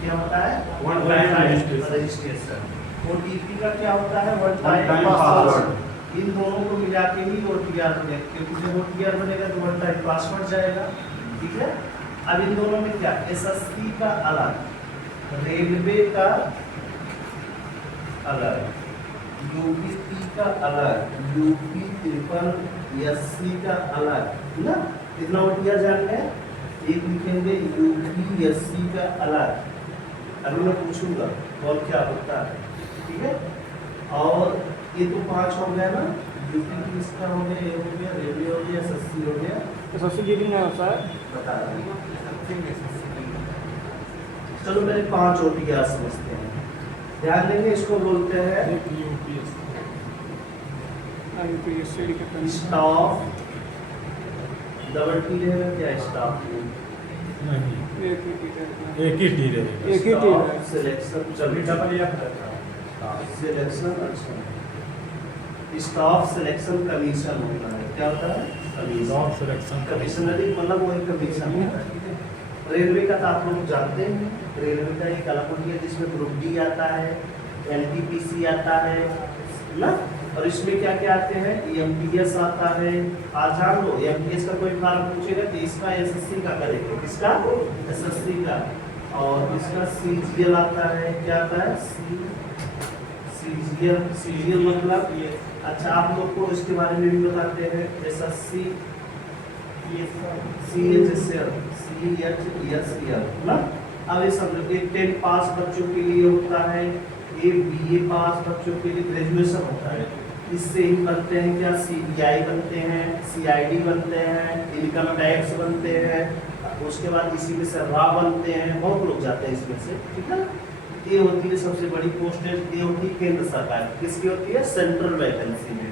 क्या होता है? One time registration. ओटीपी का क्या होता है? One time time password. Password. इन दोनों को मिला के ही ओटीआर बनेगा, क्योंकि जब ओटीआर बनेगा तो वन टाइम पासवर्ड जाएगा। ठीक है। अब इन दोनों में क्या, एसएससी का अलग, रेलवे का अलग, यूपीपी का अलग, यूपी ट्रिपल एससी का अलग, है ना? इतना ओटीआर जान गए। एक लिखेंगे यूपीएससी का अलग, अभी मैं पूछूंगा और क्या होता है। ठीक है। और ये तो 5 हो गया ना, यूपी की इसका हो गया, ये हो गया, रेलवे हो गया, एसएससी हो गया, एसएससी जीडी नहीं होता है। बता रहा हूँ। चलो मेरे 5 ओटीआर समझते हैं, ध्यान देंगे। इसको बोलते हैं यूपीएससी के स्टाफ, डबल टी रहेगा क्या स्टाफ? नहीं, एक ही टीचर एक ही टी रहेगा। एक ही टी है। सिलेक्शन, सभी डबल या रहता सिलेक्शन, अच्छा स्टाफ सिलेक्शन कमीशन होता है। क्या होता है? कमीशन। जॉब सिलेक्शन कमिश्नरी मतलब वही कमीशन होता है। ठीक है। रेलवे का तो आप लोग जानते हैं, रेलवे का एक अलग होती है जिसमें ग्रुप डी आता है, एनटीपीसी आता है ना, और इसमें क्या क्या आते हैं? एमटीएस आता है। आज जान लो, एमटीएस का कोई फॉर्म पूछेगा तो इसका एसएससी का करेंगे, किसका? एसएससी का। और इसका सीजीएल आता है। क्या आता है? सीजीएल। सीजीएल मतलब ये, अच्छा आप लोग को इसके बारे में भी बताते हैं, एसएससी, सीएचएसएल, सीएचएसएल ना। अब ये सब 10 पास बच्चों के लिए होता है, ये बीए पास बच्चों के लिए ग्रेजुएशन होता है। इससे ही बनते हैं क्या? सीबीआई बनते हैं, सीआईडी बनते हैं, इनकम टैक्स बनते हैं, उसके बाद इसी में से रा बनते हैं, बहुत लोग जाते हैं इसमें से। ठीक है। ये होती है सबसे बड़ी पोस्टेज, ये होती है केंद्र सरकार, किसकी होती है? सेंट्रल वैकेंसी में।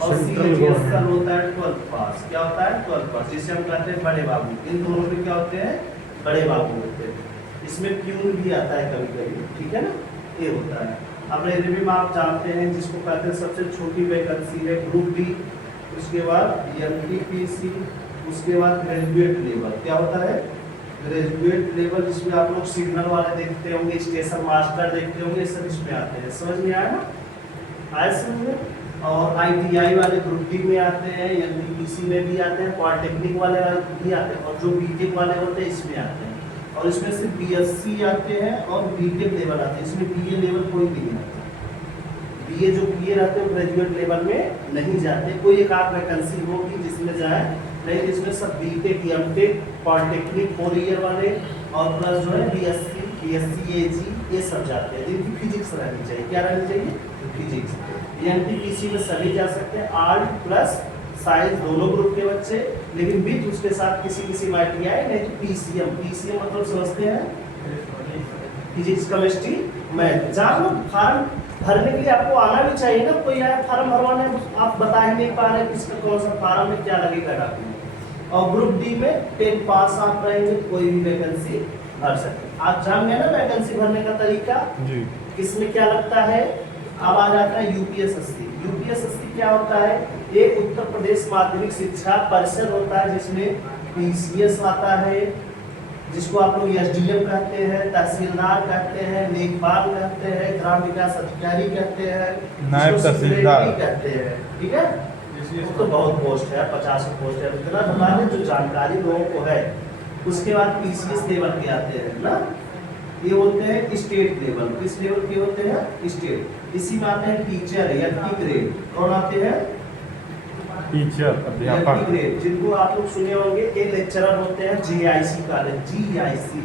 और सीएचएस का होता है 12th पास। क्या होता है? 12th पास, जिसे हम कहते हैं बड़े बाबू। इन दोनों में क्या होते हैं? बड़े बाबू होते हैं। इसमें प्यून भी आता है कभी कभी। ठीक है ना, ये होता है। अब रेलवे में आप जानते हैं जिसको कहते हैं सबसे छोटी वैकेंसी है ग्रुप डी, उसके बाद एनटीपीसी, उसके बाद ग्रेजुएट लेवल। क्या होता है? ग्रेजुएट लेवल, जिसमें आप लोग सिग्नल वाले देखते होंगे, स्टेशन मास्टर देखते होंगे, सब इसमें आते हैं। समझ में आया ना? आए समझ में? और आईटीआई वाले ग्रुप डी में आते हैं, एनटीपीसी में भी आते हैं, पॉलिटेक्निक वाले भी आते हैं, और जो बीटेक वाले होते हैं इसमें आते हैं। और इसमें से बीएससी आते हैं और बीटेक लेवल आते हैं। इसमें बीए लेवल कोई भी नहीं आता। बीए जो बीए रहते हैं ग्रेजुएट लेवल में नहीं जाते। कोई एक आध वैकेंसी होगी जिसमें जाए, नहीं इसमें सब बीटेक, एमटेक, पॉलिटेक्निक 4 ईयर वाले, और प्लस जो है बीएससी, बीएससी एजी, ये सब जाते हैं जिनकी फिजिक्स रहनी चाहिए। क्या रहनी चाहिए? फिजिक्स। एनटीपीसी में सभी जा सकते हैं, आर्ट प्लस साइंस दोनों ग्रुप के बच्चे, लेकिन विथ उसके साथ किसी आईटीआई, नहीं तो पीसीएम। पीसीएम मतलब समझते हैं? Physics, chemistry, math. जान लो, फॉर्म भरने के लिए आपको आना भी चाहिए ना। कोई आया फॉर्म भरवाने, आप बता ही नहीं पा रहे किसका कौन सा फॉर्म में क्या लगेगा डॉक्यूमेंट। और ग्रुप डी में 10 पास आप रहेंगे, कोई भी वैकेंसी भर सकते हैं। आप जान गए ना वैकेंसी भरने का तरीका जी। किसमें क्या लगता है? अब आ जाता है यूपीएसएससी। यूपीएसएससी क्या होता है? एक उत्तर प्रदेश माध्यमिक शिक्षा परिषद होता है, जिसमें पीसीएस आता है, जिसको आप लोग एसडीएम कहते हैं, तहसीलदार कहते हैं, लेखपाल कहते हैं, ग्राम विकास अधिकारी कहते हैं, नायब तहसीलदार कहते हैं। ठीक है। वो तो बहुत पोस्ट है, 50 पोस्ट है, इतना बता दें जो जानकारी लोगों को है। उसके बाद पीसीएस लेवल के आते हैं ना, ये होते हैं स्टेट लेवल। किस लेवल के होते हैं? स्टेट। इसी में आते हैं टीचर या ग्रेड। कौन आते हैं? टीचर, अध्यापक। ग्रेड, जिनको आप लोग सुने होंगे, ये लेक्चरर होते हैं जीआईसी कॉलेज, जीआईसी,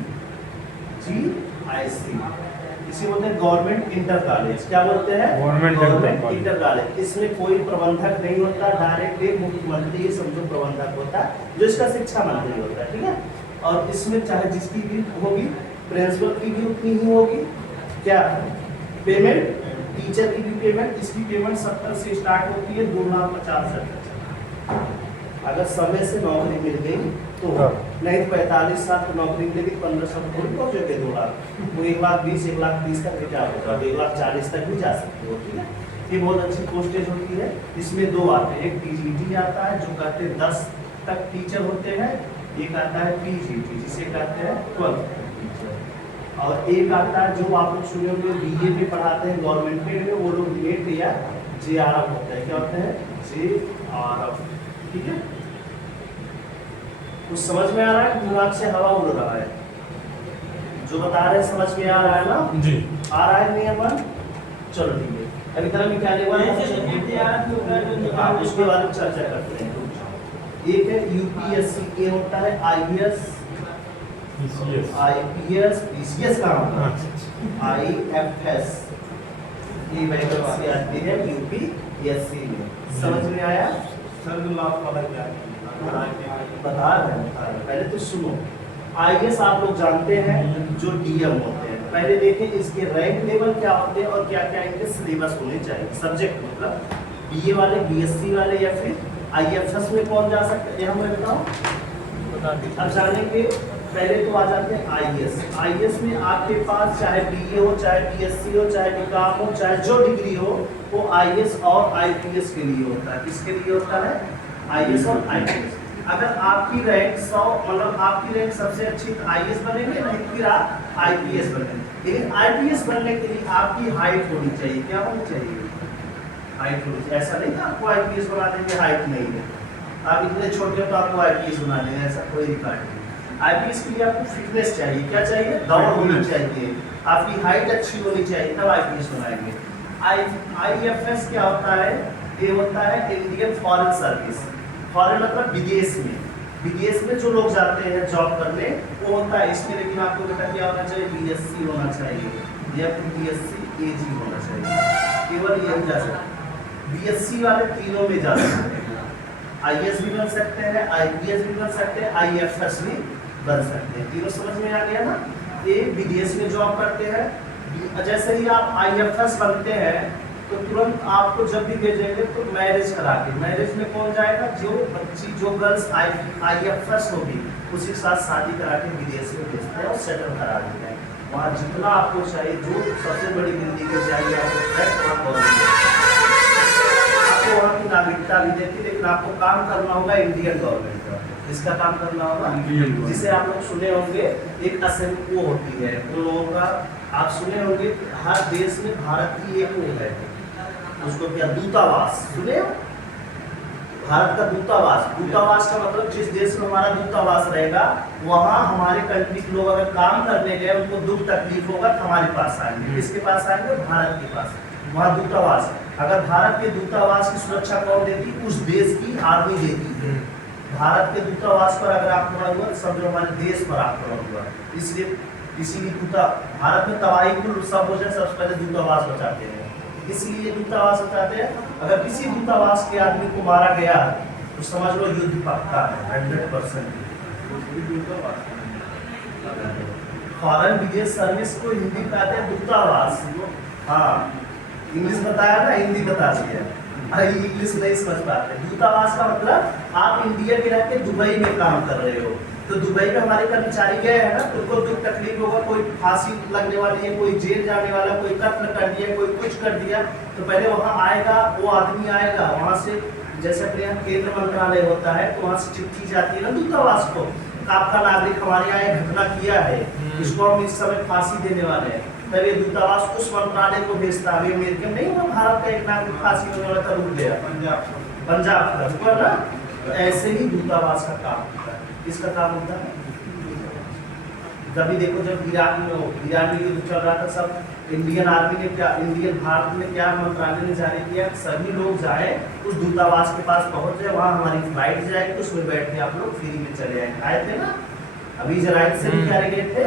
इसी बोलते हैं गवर्नमेंट इंटर कॉलेज। क्या बोलते हैं? Government inter college. इसमें कोई प्रबंधक नहीं होता, डायरेक्ट एक मुख्यमंत्री समझो प्रबंधक होता है, जो इसका शिक्षा मंत्री होता है। ठीक है। और इसमें चाहे जिसकी भी होगी, प्रिंसिपल की भी उतनी ही होगी। क्या पेमेंट? टीचर की भी पेमेंट, इसकी पेमेंट 70 से स्टार्ट होती है, 2,50,000 तक। अगर समय से नौकरी मिल गई तो, नहीं तो 45 साल की नौकरी मिलेगी, 1500 थोड़ी पहुँचोगे 2 लाख। वो 1,20,000, 1,30,000 तक भी जा होगा, 1,40,000 तक भी जा सकते हो। ठीक है। ये बहुत अच्छी पोस्टेज होती है। इसमें 2 आते हैं, एक टीजीटी आता है जो कहते हैं 10 तक टीचर होते हैं, एक आता है पीजीटी जिसे कहते हैं 12 टीचर। और एक आता है जो आप लोग सुने होंगे बीए में पढ़ाते हैं गवर्नमेंट में, वो लोग नेट या जेआरएफ होता है। क्या होता है? जेआरएफ। ठीक है, कुछ समझ में आ रहा है? दिमाग से हवा उड़ रहा है? जो बता रहे हैं समझ में आ रहा है ना? जी। आ रहा है नियम? चलो ठीक है, अभी तरह में क्या लेवा है उसके बारे में चर्चा करते हैं। एक है यूपीएससी, के होता है आईएएस, आईपीएस, पीसीएस का आईएफएस, ये वैकेंसी आती है यूपीएससी में। समझ में आया? सर लास्ट वाला क्या बता रहे हैं, पहले तो सुनो। आईएएस आप लोग जानते हैं जो डीएम होते हैं। पहले देखें इसके रैंक लेवल क्या होते हैं और क्या क्या इनके सिलेबस होने चाहिए, सब्जेक्ट मतलब बीए वाले, बीएससी वाले या फिर आईएफएस में कौन जा सकता है, ये हमें बताओ। अब जानेंगे, पहले तो आ जाते हैं आईएएस। आईएएस में आपके पास चाहे बीए हो, चाहे बीएससी हो, चाहे बीकॉम हो, चाहे जो डिग्री हो, वो आईएएस और आईपीएस के लिए होता है। किसके लिए होता है? आईएएस और आईपीएस। अगर आपकी रैंक 100 मतलब आपकी रैंक सबसे अच्छी तो आईएएस बनेंगे, नहीं फिर आप आईपीएस बनेंगे। लेकिन आईपीएस बनने के लिए आपकी हाइट होनी चाहिए। क्या होनी चाहिए? हाइट होनी चाहिए। ऐसा नहीं कि आपको आईपीएस बना देंगे, हाइट नहीं है, आप इतने छोटे हो तो आपको आईपीएस बना देंगे, ऐसा कोई रिकॉर्ड नहीं। आईपीएस के लिए आपको फिटनेस चाहिए। क्या चाहिए? दौड़ होनी चाहिए, आपकी हाइट अच्छी होनी चाहिए, तब आईपीएस बनाएंगे। आईएफएस क्या होता है? ये होता है इंडियन फॉरेन सर्विस। फॉरेन मतलब विदेश में, विदेश में जो लोग जाते हैं जॉब करने, वो होता है इसमें। लेकिन आपको बेटा क्या होना चाहिए? बीएससी होना चाहिए या फिर बीएससी एजी होना चाहिए, केवल यही जा सकते हैं। बीएससी वाले तीनों में जा सकते हैं, आईएएस भी बन सकते हैं, आईपीएस भी बन सकते हैं, आईएफएस भी बन सकते हैं। तीनों समझ में आ गया ना? ये विदेश में जॉब करते हैं। जैसे ही आप आईएफएस बनते हैं तो तुरंत आपको जब भी भेजेंगे तो मैरिज करा के, मैरिज में कौन जाएगा? जो बच्ची, जो गर्ल्स आईएफएस होगी उसी के साथ शादी करा के विदेश में भेजते हैं और सेटल करा देते हैं। वहाँ जितना आपको चाहिए, जो सबसे बड़ी हिंदी के चाहिए आपको वहाँ की नागरिकता भी देती, लेकिन आपको काम करना होगा इंडियन गवर्नमेंट का। इसका काम करना होगा, जिसे आप लोग सुने होंगे एक असेंबली वो होती है उन लोगों का, आप सुने होंगे हर देश में भारत की एक वो है, उसको क्या? दूतावास। सुने हो? भारत का दूतावास। दूतावास का मतलब जिस देश में हमारा दूतावास रहेगा वहाँ हमारे कंट्री के लोग अगर काम करने गए, उनको दुख तकलीफ होगा तो हमारे पास आएंगे। किसके पास आएंगे? भारत के पास। वहाँ दूतावास। अगर भारत के दूतावास की सुरक्षा कौन देती? उस देश की आर्मी देती है। भारत के दूतावास पर अगर आप पड़ा हुआ, समझो हमारे देश पर आप पड़ा हुआ, इसलिए इसीलिए भारत में तबाही कुल सब हो जाए, सबसे पहले दूतावास बचाते हैं, इसलिए दूतावास बचाते हैं। अगर किसी दूतावास के आदमी को मारा गया तो समझ लो युद्ध पक्का है 100%। फॉरेन विदेश सर्विस को हिंदी में कहते हैं दूतावास। हाँ, इंग्लिश बताया ना, हिंदी बता दिया। इंग्लिश नहीं समझ पाते। दूतावास का मतलब आप इंडिया के रह के दुबई में काम कर रहे हो, तो दुबई में हमारे कर्मचारी गए हैं ना, तो उनको दुख तकलीफ होगा, कोई फांसी लगने वाली है, कोई जेल जाने वाला, कोई कत्ल कर दिया, कोई कुछ कर दिया, तो पहले वहाँ आएगा, वो आदमी आएगा वहाँ से, जैसे अपने यहाँ केंद्र मंत्रालय होता है तो वहाँ से चिट्ठी जाती है ना दूतावास को, आपका नागरिक हमारे यहाँ एक घटना किया है, इसको हम इस समय फांसी देने वाले हैं, तब ये दूतावास उस मंत्रालय को भेजता है। अभी अमेरिका नहीं हुआ, भारत का एक नागरिक फांसी होने वाला था, रुक गया पंजाब का, रुका ना, तो ऐसे ही दूतावास का काम होता है। इसका काम होता है, कभी देखो जब ईरान में युद्ध चल रहा था, सब इंडियन आर्मी ने क्या, इंडियन भारत में क्या मंत्रालय ने जारी किया, सभी लोग जाए उस दूतावास के पास पहुंच जाए, वहाँ हमारी फ्लाइट जाएगी, उसमें बैठ के आप लोग फ्री में चले आए। आए थे ना, अभी इजराइल से निकाले गए थे,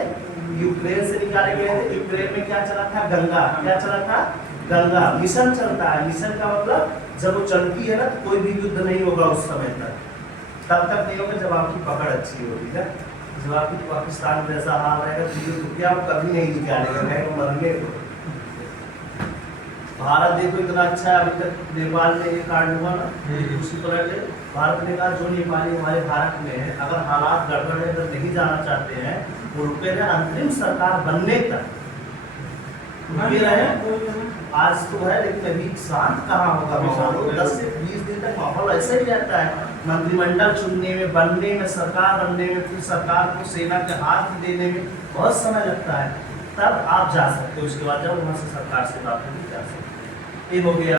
यूक्रेन से निकाले गए थे। यूक्रेन में क्या चला था? गंगा। क्या चला था? गंगा मिशन चलता है। मिशन का मतलब जब वो चलती है ना तो कोई भी युद्ध नहीं होगा उस समय तक, तब तक नहीं होगा जब आपकी पकड़ अच्छी होगी ना। जब आपकी पाकिस्तान में जैसा हाल रहेगा तो युद्ध क्या वो कभी नहीं निकालेगा, नहीं मरने को। भारत देखो इतना अच्छा है, अभी तक नेपाल में ये कांड हुआ ना, उसी तरह से भारत ने कहा जो नेपाली हमारे भारत में है, अगर हालात गड़बड़ है, अगर नहीं जाना चाहते हैं, वो रुके रहे अंतरिम सरकार बनने तक रुके रहे। आज तो है लेकिन अभी शांत कहाँ होगा माहौल, 10 से 20 दिन तक माहौल ऐसे ही रहता है। मंत्रिमंडल चुनने में, बनने में, सरकार बनने में, फिर सरकार को सेना के हाथ देने में बहुत समय लगता है। तब आप जा सकते हो, उसके बाद जब वहाँ से सरकार से बात होगी जा सकते हो। ये हो गया